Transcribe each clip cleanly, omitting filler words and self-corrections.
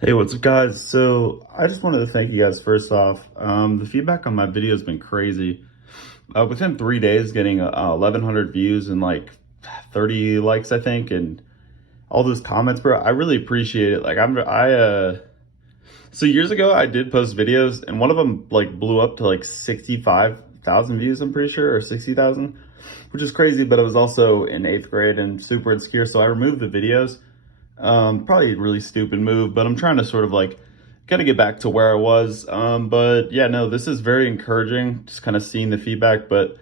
Hey, what's up, guys? So I just wanted to thank you guys first off. The feedback on my video has been crazy. Within 3 days, getting 1,100 views and like 30 likes, I think, and all those comments, bro. I really appreciate it. So years ago, I did post videos, and one of them like blew up to like 65,000 views. I'm pretty sure, or 60,000, which is crazy. But I was also in 8th grade and super insecure, so I removed the videos. Probably a really stupid move, but I'm trying to sort of like kind of get back to where I was. But yeah, no, this is very encouraging, just kind of seeing the feedback. But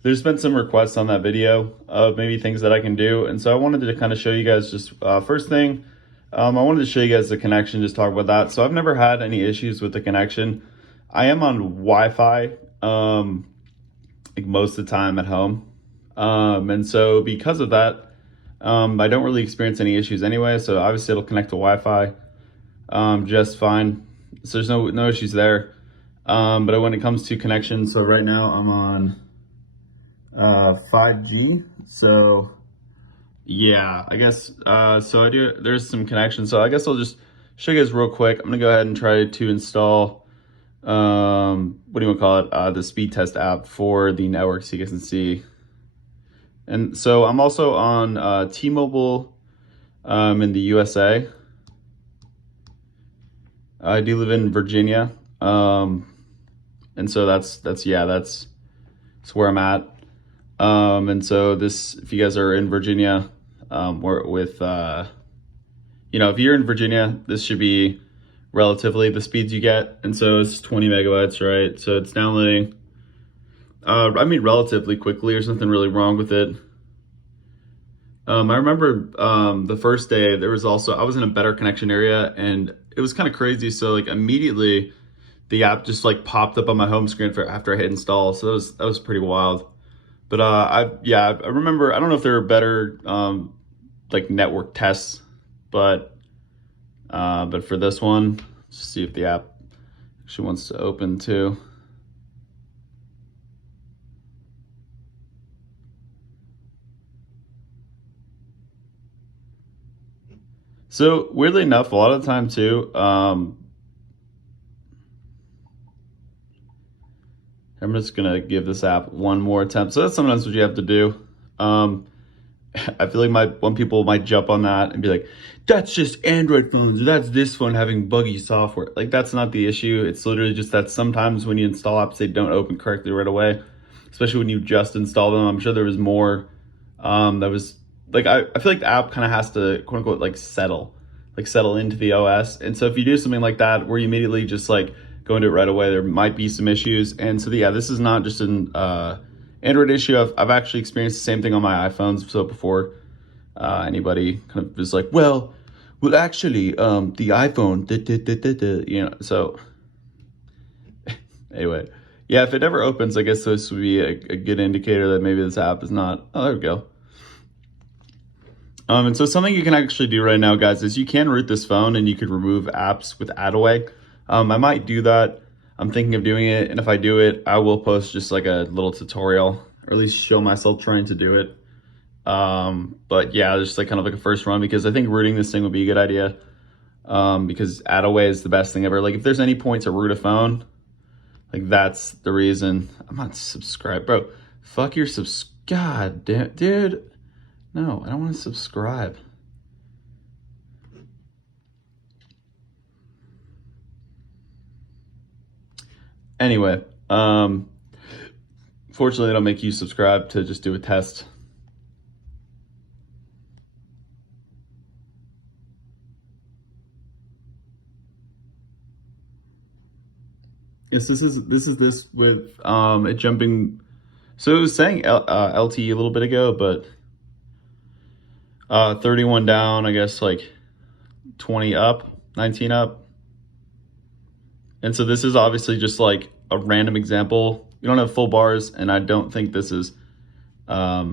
there's been some requests on that video of maybe things that I can do. And so I wanted to kind of show you guys just first thing, I wanted to show you guys the connection, just talk about that. So I've never had any issues with the connection. I am on Wi-Fi like most of the time at home. And so because of that, I don't really experience any issues anyway, so obviously it'll connect to Wi-Fi just fine. So there's no issues there. But when it comes to connection, so right now I'm on 5G. So yeah, I guess there's some connection. So I guess I'll just show you guys real quick. I'm gonna go ahead and try to install what do you want to call it? The speed test app for the network so you guys can see. And so I'm also on T-Mobile in the USA. I do live in Virginia, and so that's where I'm at. And so this, if you guys are in Virginia, if you're in Virginia, this should be relatively the speeds you get. And so it's 20 megabytes, right? So it's downloading. Relatively quickly. There's nothing really wrong with it. I remember the first day I was in a better connection area, and it was kind of crazy. So like immediately the app just like popped up on my home screen after I hit install. So that was pretty wild. But I remember, I don't know if there are better like network tests, but for this one, let's see if the app actually wants to open too. So weirdly enough, a lot of the time too, I'm just gonna give this app one more attempt. So that's sometimes what you have to do. I feel like when people might jump on that and be like, that's just Android phones, or that's this phone having buggy software. Like that's not the issue. It's literally just that sometimes when you install apps, they don't open correctly right away, especially when you just install them. I'm sure there was more that was like, I feel like the app kind of has to quote unquote like settle into the OS. And so if you do something like that where you immediately just like go into it right away, there might be some issues. And so yeah, this is not just an Android issue. I've actually experienced the same thing on my iPhones. So before anybody kind of is like, well, actually, the iPhone, So anyway, yeah, if it ever opens, I guess this would be a good indicator that maybe this app is not. Oh, there we go. And so something you can actually do right now, guys, is you can root this phone and you could remove apps with Attaway. I might do that. I'm thinking of doing it, and if I do it, I will post just like a little tutorial, or at least show myself trying to do it. But yeah, just like kind of like a first run, because I think rooting this thing would be a good idea. Because Attaway is the best thing ever. Like if there's any point to root a phone, like that's the reason. I'm not subscribed, bro. Fuck your God damn, dude. No, I don't want to subscribe. Anyway, fortunately, it'll make you subscribe to just do a test. Yes, this is with it jumping. So it was saying LTE a little bit ago, but 31 down, I guess like 20 up, 19 up. And so this is obviously just like a random example. We don't have full bars, and I don't think this is, I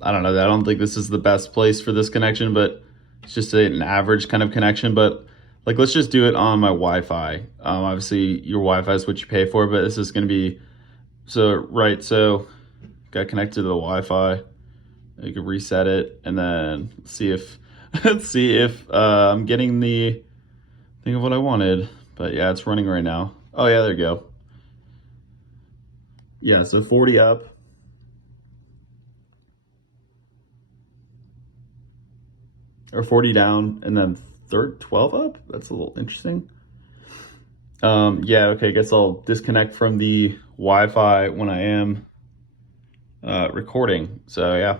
don't know, I don't think this is the best place for this connection, but it's just an average kind of connection. But like, let's just do it on my Wi-Fi. Obviously your Wi-Fi is what you pay for, but this is going to be, so got connected to the Wi-Fi. You can reset it and then see if, let's see if I'm getting the think of what I wanted. But yeah, it's running right now. Oh yeah, there you go. Yeah, so 40 up. Or 40 down, and then 12 up? That's a little interesting. Yeah, okay, I guess I'll disconnect from the Wi-Fi when I am recording. So yeah.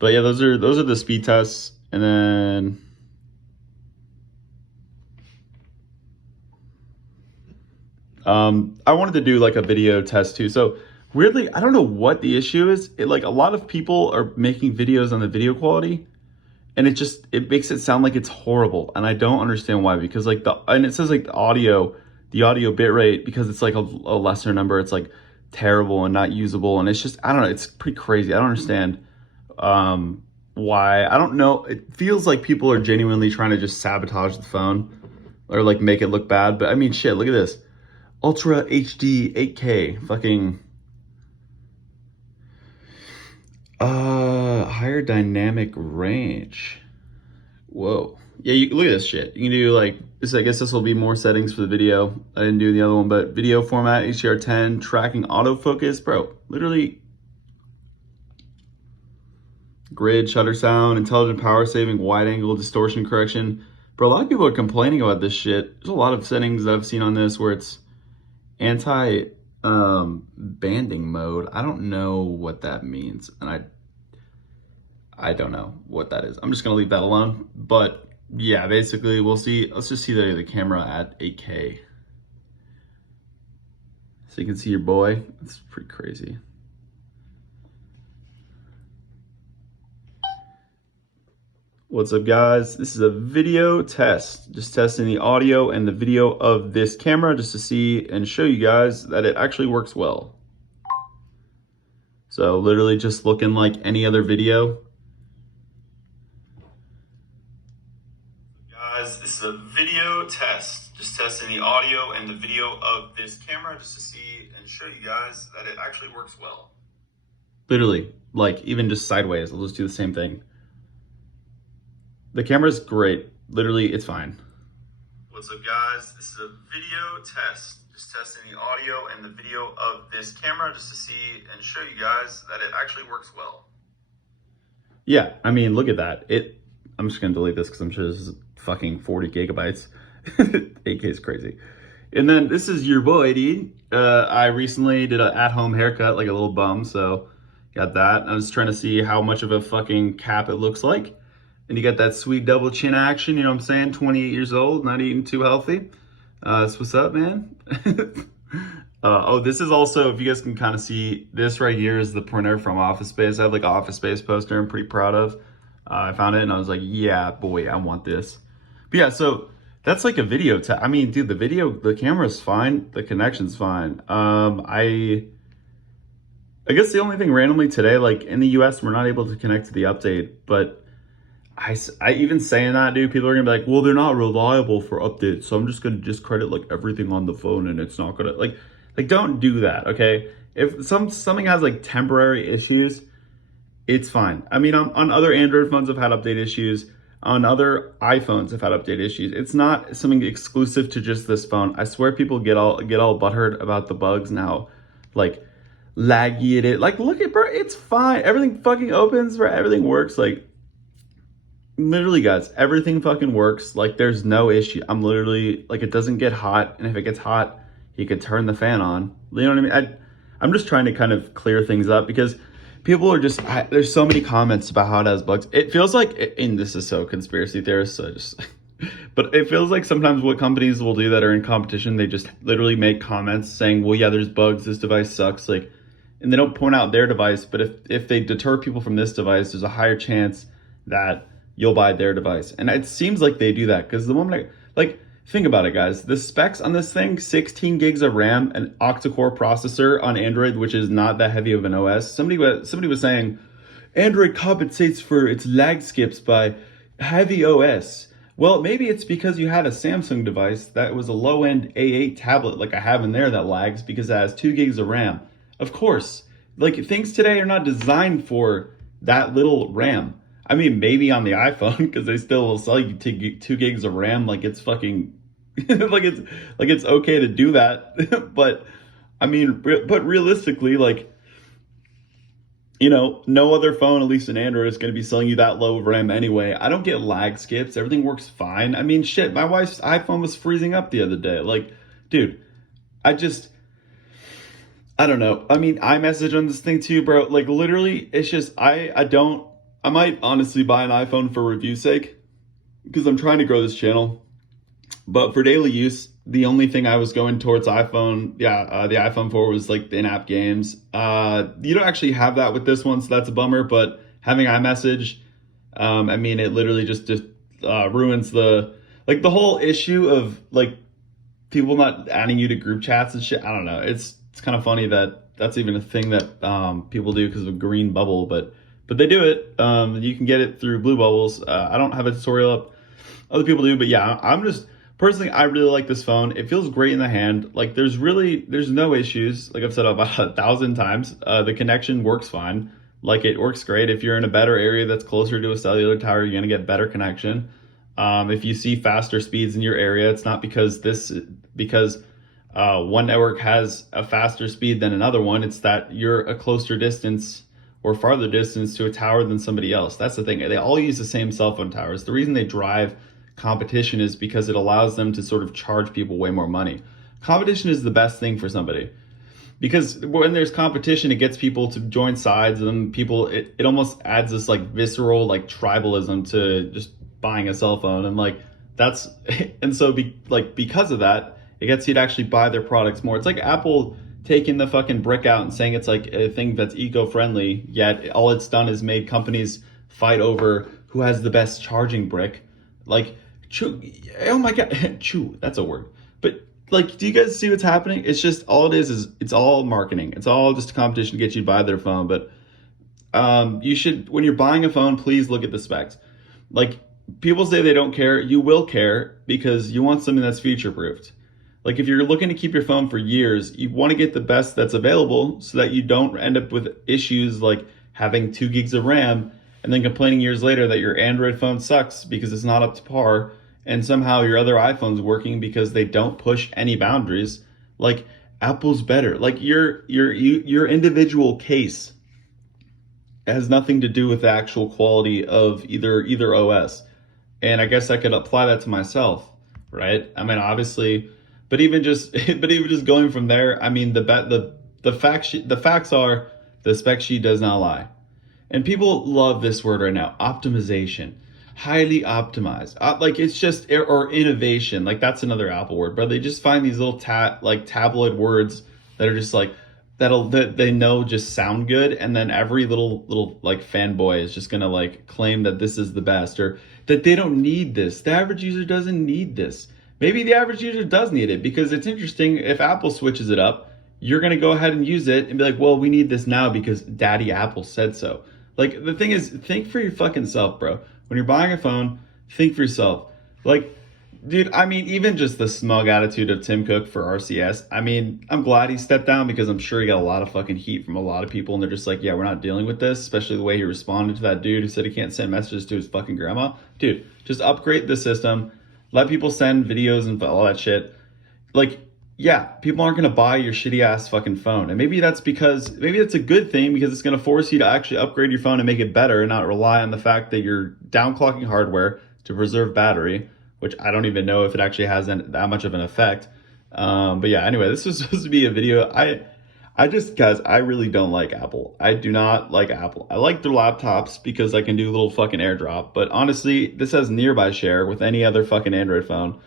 But yeah, those are the speed tests. And then I wanted to do like a video test too. So weirdly, I don't know what the issue is. Like a lot of people are making videos on the video quality, and it makes it sound like it's horrible, and I don't understand why. Because like and it says like the audio bit rate, because it's like a lesser number, it's like terrible and not usable, and it's just, I don't know, it's pretty crazy. I don't understand why. I don't know. It feels like people are genuinely trying to just sabotage the phone or like make it look bad. But I mean, shit, look at this. Ultra HD 8K fucking higher dynamic range. Whoa. Yeah, you look at this shit. You can do like this. I guess this will be more settings for the video. I didn't do the other one, but video format, HDR10, tracking autofocus, bro. Literally grid, shutter sound, intelligent power saving, wide angle distortion correction. Bro, a lot of people are complaining about this shit. There's a lot of settings that I've seen on this where it's anti banding mode. I don't know what that means, and I don't know what that is. I'm just gonna leave that alone. But yeah, basically we'll see. Let's just see the camera at 8K, so you can see your boy. It's pretty crazy. What's up, guys? This is a video test, just testing the audio and the video of this camera just to see and show you guys that it actually works well. So literally just looking like any other video. Guys, this is a video test, just testing the audio and the video of this camera just to see and show you guys that it actually works well. Literally, like even just sideways, I'll just do the same thing. The camera's great. Literally, it's fine. What's up, guys? This is a video test. Just testing the audio and the video of this camera just to see and show you guys that it actually works well. Yeah, I mean, look at that. I'm just gonna delete this because I'm sure this is fucking 40 gigabytes. 8K is crazy. And then this is your boy, dude. I recently did an at-home haircut, like a little bum, so got that. I was trying to see how much of a fucking cap it looks like. And you got that sweet double chin action, you know what I'm saying? 28 years old, not eating too healthy. So what's up, man? Oh, this is also, if you guys can kind of see, this right here is the printer from Office Space. I have like an Office Space poster I'm pretty proud of. I found it and I was like, yeah, boy, I want this. But yeah, so that's like a video. I mean, dude, the camera's fine. The connection's fine. I guess the only thing randomly today, like in the US, we're not able to connect to the update, but I even saying that, dude, people are gonna be like, well, they're not reliable for updates, so I'm just gonna discredit like everything on the phone, and it's not gonna like don't do that, okay? If something has like temporary issues, it's fine. I mean, on other Android phones I've had update issues, on other iPhones I've had update issues. It's not something exclusive to just this phone. I swear people get all butthurt about the bugs now, like laggy it. Like, look at, bro, it's fine. Everything fucking opens, bro. Everything works. Like, literally, guys, everything fucking works. Like, there's no issue. I'm literally like, it doesn't get hot, and if it gets hot, you could turn the fan on. You know what I mean? I'm just trying to kind of clear things up because people are just, there's so many comments about how it has bugs. It feels like, and this is so conspiracy theorist, so just, but it feels like sometimes what companies will do that are in competition, they just literally make comments saying, well, yeah, there's bugs, this device sucks, like, and they don't point out their device, but if they deter people from this device, there's a higher chance that you'll buy their device. And it seems like they do that because the moment think about it, guys. The specs on this thing, 16 gigs of RAM, an octa-core processor on Android, which is not that heavy of an OS. Somebody was saying, Android compensates for its lag skips by heavy OS. Well, maybe it's because you had a Samsung device that was a low-end A8 tablet like I have in there that lags because it has 2 gigs of RAM. Of course, like things today are not designed for that little RAM. I mean, maybe on the iPhone because they still will sell you 2 gigs of RAM. Like it's fucking, like it's okay to do that. But I mean, but realistically, like, you know, no other phone, at least in Android, is going to be selling you that low of RAM anyway. I don't get lag skips. Everything works fine. I mean, shit, my wife's iPhone was freezing up the other day. Like, dude, I just, I don't know. I mean, iMessage on this thing too, bro. Like, literally, it's just, I might honestly buy an iPhone for review sake because I'm trying to grow this channel. But for daily use, the only thing I was going towards iPhone, the iPhone 4 was like the in-app games. You don't actually have that with this one, so that's a bummer. But having iMessage, I mean, it literally just ruins the whole issue of like people not adding you to group chats and shit. I don't know. It's kind of funny that that's even a thing that people do because of green bubble, but they do it. You can get it through blue bubbles. I don't have a tutorial up. Other people do, but yeah, I'm just personally, I really like this phone. It feels great in the hand. Like there's no issues. Like I've said about 1,000 times, the connection works fine. Like it works great. If you're in a better area that's closer to a cellular tower, you're gonna get better connection. If you see faster speeds in your area, it's not because one network has a faster speed than another one. It's that you're a closer distance or farther distance to a tower than somebody else. That's the thing. They all use the same cell phone towers. The reason they drive competition is because it allows them to sort of charge people way more money. Competition is the best thing for somebody because when there's competition, it gets people to join sides, and people, it almost adds this like visceral like tribalism to just buying a cell phone, and like that's and so because of that, it gets you to actually buy their products more. It's like Apple taking the fucking brick out and saying it's like a thing that's eco-friendly, yet all it's done is made companies fight over who has the best charging brick. Like, oh my god, that's a word. But like, do you guys see what's happening? It's just all it is it's all marketing. It's all just a competition to get you to buy their phone. But you should, when you're buying a phone, please look at the specs. Like, people say they don't care. You will care because you want something that's future-proofed. Like if you're looking to keep your phone for years, you want to get the best that's available so that you don't end up with issues like having 2 gigs of RAM and then complaining years later that your Android phone sucks because it's not up to par, and somehow your other iPhone's working because they don't push any boundaries. Like Apple's better. Like your individual case has nothing to do with the actual quality of either OS. And I guess I could apply that to myself, right? I mean, obviously, but even just going from there, I mean, the facts are the spec sheet does not lie. And people love this word right now, optimization, highly optimized. Like it's just, or innovation, like that's another Apple word, but they just find these little tabloid words that are just like, that they know just sound good. And then every little like fanboy is just gonna like claim that this is the best, or that they don't need this. The average user doesn't need this. Maybe the average user does need it because it's interesting. If Apple switches it up, you're going to go ahead and use it and be like, well, we need this now because Daddy Apple said so. Like, the thing is, think for your fucking self, bro. When you're buying a phone, think for yourself. Like, dude, I mean, even just the smug attitude of Tim Cook for RCS. I mean, I'm glad he stepped down because I'm sure he got a lot of fucking heat from a lot of people. And they're just like, yeah, we're not dealing with this. Especially the way he responded to that dude who said he can't send messages to his fucking grandma. Dude, just upgrade the system. Let people send videos and all that shit. Like, yeah, people aren't going to buy your shitty ass fucking phone. And maybe that's a good thing because it's going to force you to actually upgrade your phone and make it better and not rely on the fact that you're downclocking hardware to preserve battery, which I don't even know if it actually has that much of an effect. But yeah, anyway, this was supposed to be a video. Guys, I really don't like Apple. I do not like Apple. I like their laptops because I can do a little fucking AirDrop. But honestly, this has nearby share with any other fucking Android phone.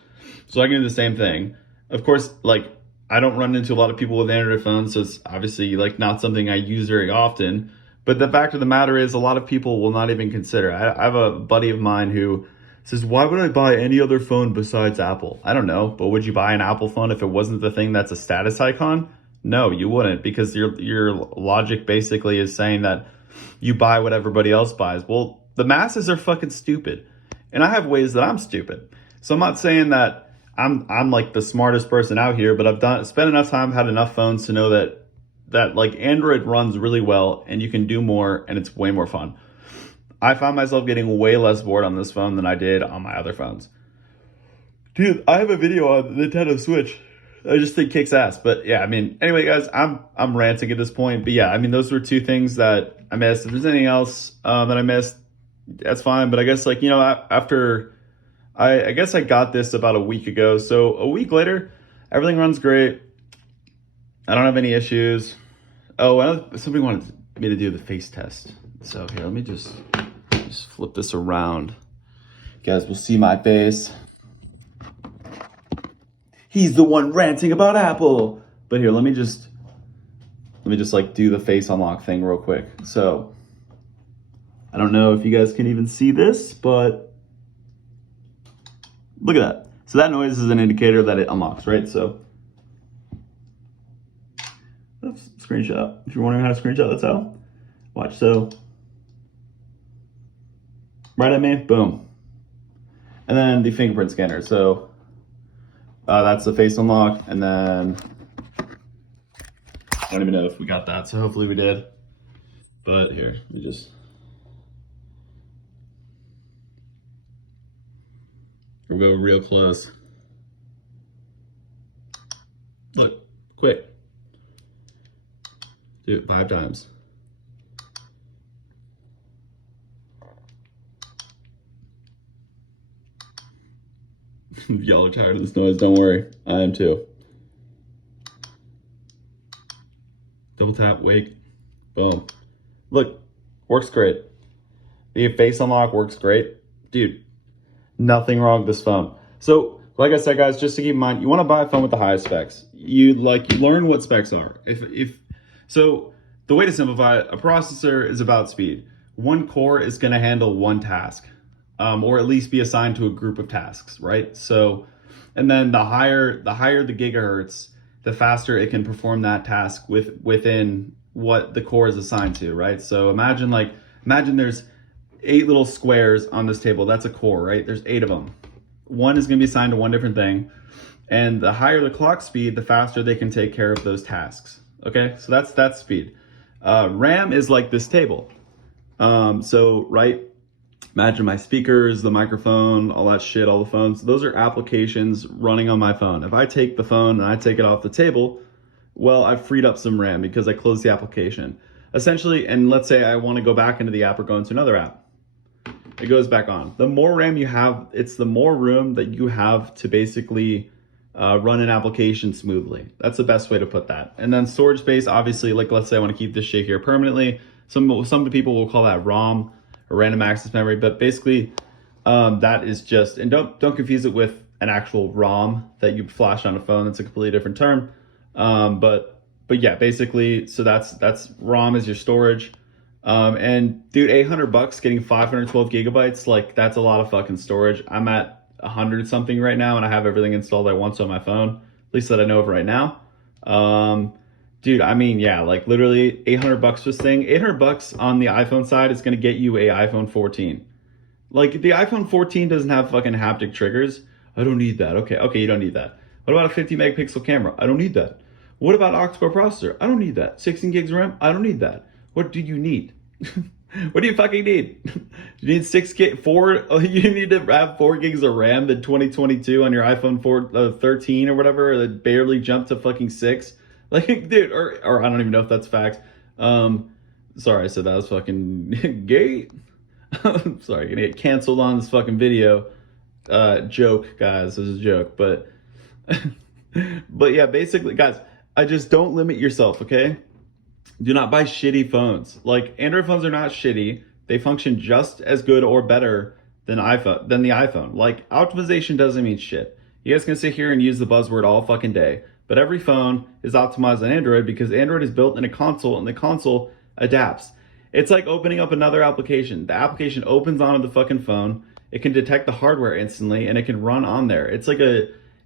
So I can do the same thing. Of course, like, I don't run into a lot of people with Android phones, so it's obviously like not something I use very often. But the fact of the matter is a lot of people will not even consider. I have a buddy of mine who says, why would I buy any other phone besides Apple? I don't know, but would you buy an Apple phone if it wasn't the thing that's a status icon? No, you wouldn't, because your logic basically is saying that you buy what everybody else buys. Well, the masses are fucking stupid. And I have ways that I'm stupid. So I'm not saying that I'm like the smartest person out here, but I've spent enough time, had enough phones to know that like Android runs really well and you can do more and it's way more fun. I found myself getting way less bored on this phone than I did on my other phones. Dude, I have a video on the Nintendo Switch. I just think kicks ass. But yeah, I mean, anyway, guys, I'm ranting at this point. But yeah, I mean, those were two things that I missed. If there's anything else that I missed, that's fine. But I guess, like, you know, after I guess I got this about a week ago. So a week later, everything runs great. I don't have any issues. Oh, somebody wanted me to do the face test. So here, let me just flip this around. You guys will see my face. He's the one ranting about Apple. But here, let me just like do the face unlock thing real quick. So I don't know if you guys can even see this, but look at that. So that noise is an indicator that it unlocks, right? So that's a screenshot. If you're wondering how to screenshot, that's how. Watch, so right at me, boom. And then the fingerprint scanner. So that's the face unlock. And then I don't even know if we got that. So hopefully we did. But here, we just. We'll go real close. Look, quick. Do it 5 times. Y'all are tired of this noise, don't worry. I am too. Double tap, wake, boom. Look, works great. The face unlock works great. Dude, nothing wrong with this phone. So, like I said, guys, just to keep in mind, you want to buy a phone with the highest specs. You learn what specs are. So the way to simplify it, a processor is about speed. One core is going to handle one task. Or at least be assigned to a group of tasks, right? So, and then the higher the gigahertz, the faster it can perform that task within what the core is assigned to, right? So imagine there's 8 little squares on this table. That's a core, right? There's 8 of them. One is going to be assigned to one different thing, and the higher the clock speed, the faster they can take care of those tasks. Okay, so that's speed. RAM is like this table. So right. Imagine my speakers, the microphone, all that shit, all the phones. Those are applications running on my phone. If I take the phone and I take it off the table, well, I've freed up some RAM because I closed the application. Essentially, and let's say I want to go back into the app or go into another app. It goes back on. The more RAM you have, it's the more room that you have to basically run an application smoothly. That's the best way to put that. And then storage space, obviously, like let's say I want to keep this shit here permanently. Some people will call that ROM. Or random access memory, but basically that is just, and don't confuse it with an actual ROM that you flash on a phone. That's a completely different term. But yeah, basically, so that's ROM is your storage. And dude, $800 getting 512 gigabytes, like that's a lot of fucking storage. I'm at 100 something right now, and I have everything installed I want on my phone, at least that I know of right now. Dude, I mean, yeah, like literally $800 for this thing. $800 on the iPhone side is going to get you a iPhone 14. Like the iPhone 14 doesn't have fucking haptic triggers. I don't need that. Okay, you don't need that. What about a 50 megapixel camera? I don't need that. What about octa-core processor? I don't need that. 16 gigs RAM? I don't need that. What do you need? What do you fucking need? You need 4? You need to have 4 gigs of RAM in 2022 on your iPhone 13 or whatever that barely jumped to fucking 6. Like, dude, or I don't even know if that's facts. Sorry, I said that was fucking gay. Sorry, gonna get canceled on this fucking video. Joke, guys, this is a joke, but but yeah, basically, guys, I just don't limit yourself, okay? Do not buy shitty phones. Like, Android phones are not shitty. They function just as good or better than the iPhone. Like, optimization doesn't mean shit. You guys can sit here and use the buzzword all fucking day. But every phone is optimized on Android because Android is built in a console and the console adapts. It's like opening up another application. The application opens onto the fucking phone. It can detect the hardware instantly and it can run on there. It's like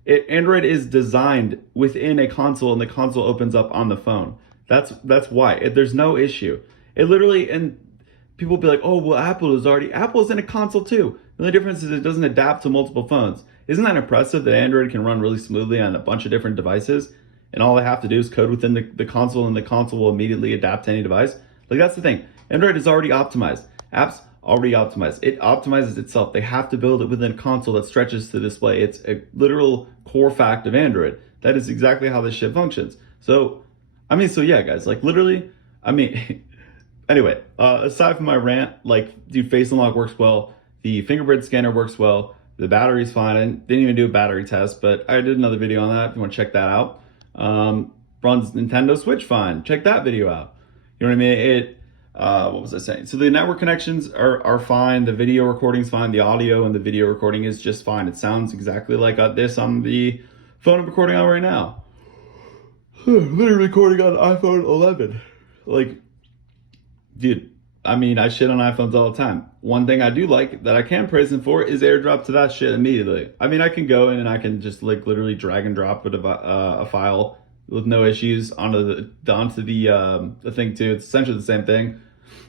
Android is designed within a console and the console opens up on the phone. That's why. There's no issue. It literally, and people will be like, oh, well, Apple's in a console too. The only difference is it doesn't adapt to multiple phones. Isn't that impressive that Android can run really smoothly on a bunch of different devices and all they have to do is code within the console and the console will immediately adapt to any device? Like, that's the thing. Android is already optimized. Apps already optimized. It optimizes itself. They have to build it within a console that stretches to display. It's a literal core fact of Android. That is exactly how this shit functions. So, I mean, so yeah, guys, like literally, I mean, anyway, aside from my rant, like, dude, Face Unlock works well. The fingerprint scanner works well. The battery's fine. I didn't even do a battery test, but I did another video on that if you want to check that out. Runs Nintendo Switch fine. Check that video out. You know what I mean? What was I saying? So the network connections are fine. The video recording's fine. The audio and the video recording is just fine. It sounds exactly like this on the phone I'm recording on right now. Literally recording on iPhone 11. Like, dude, I mean, I shit on iPhones all the time. One thing I do like that I can praise them for is AirDrop to that shit immediately. I mean, I can go in and I can just like literally drag and drop a file with no issues onto the thing too. It's essentially the same thing.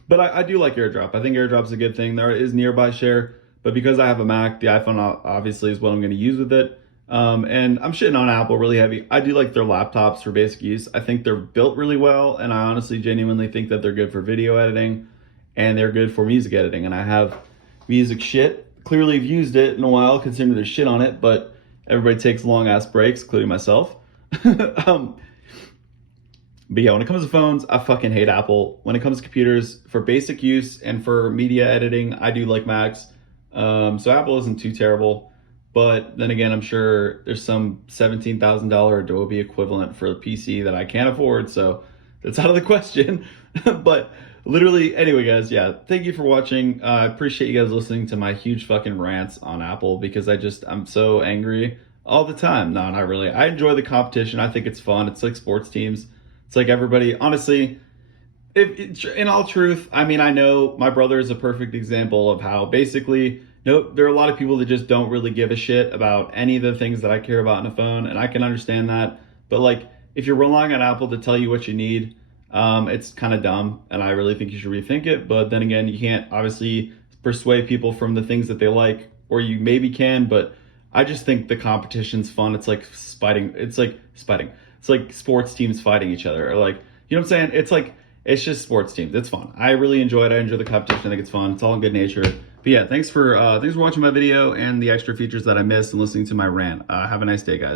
But I do like AirDrop. I think AirDrop's a good thing. There is nearby share, but because I have a Mac, the iPhone obviously is what I'm going to use with it. And I'm shitting on Apple really heavy. I do like their laptops for basic use. I think they're built really well, and I honestly genuinely think that they're good for video editing and they're good for music editing. And I have music shit. Clearly have used it in a while considering there's shit on it, but everybody takes long ass breaks, including myself. But yeah, when it comes to phones, I fucking hate Apple. When it comes to computers, for basic use and for media editing, I do like Macs. So Apple isn't too terrible. But then again, I'm sure there's some $17,000 Adobe equivalent for a PC that I can't afford. So that's out of the question. But literally, anyway, guys, yeah, thank you for watching. I appreciate you guys listening to my huge fucking rants on Apple because I'm so angry all the time. No, not really. I enjoy the competition. I think it's fun. It's like sports teams. It's like everybody, honestly, in all truth, I mean, I know my brother is a perfect example of how basically, there are a lot of people that just don't really give a shit about any of the things that I care about in a phone, and I can understand that. But like, if you're relying on Apple to tell you what you need, it's kind of dumb, and I really think you should rethink it. But then again, you can't obviously persuade people from the things that they like, or you maybe can, but I just think the competition's fun. It's like spiting. It's like sports teams fighting each other. Or like, you know what I'm saying? It's just sports teams. It's fun. I really enjoy it. I enjoy the competition. I think it's fun. It's all in good nature. But yeah, thanks for watching my video and the extra features that I missed and listening to my rant. Have a nice day, guys.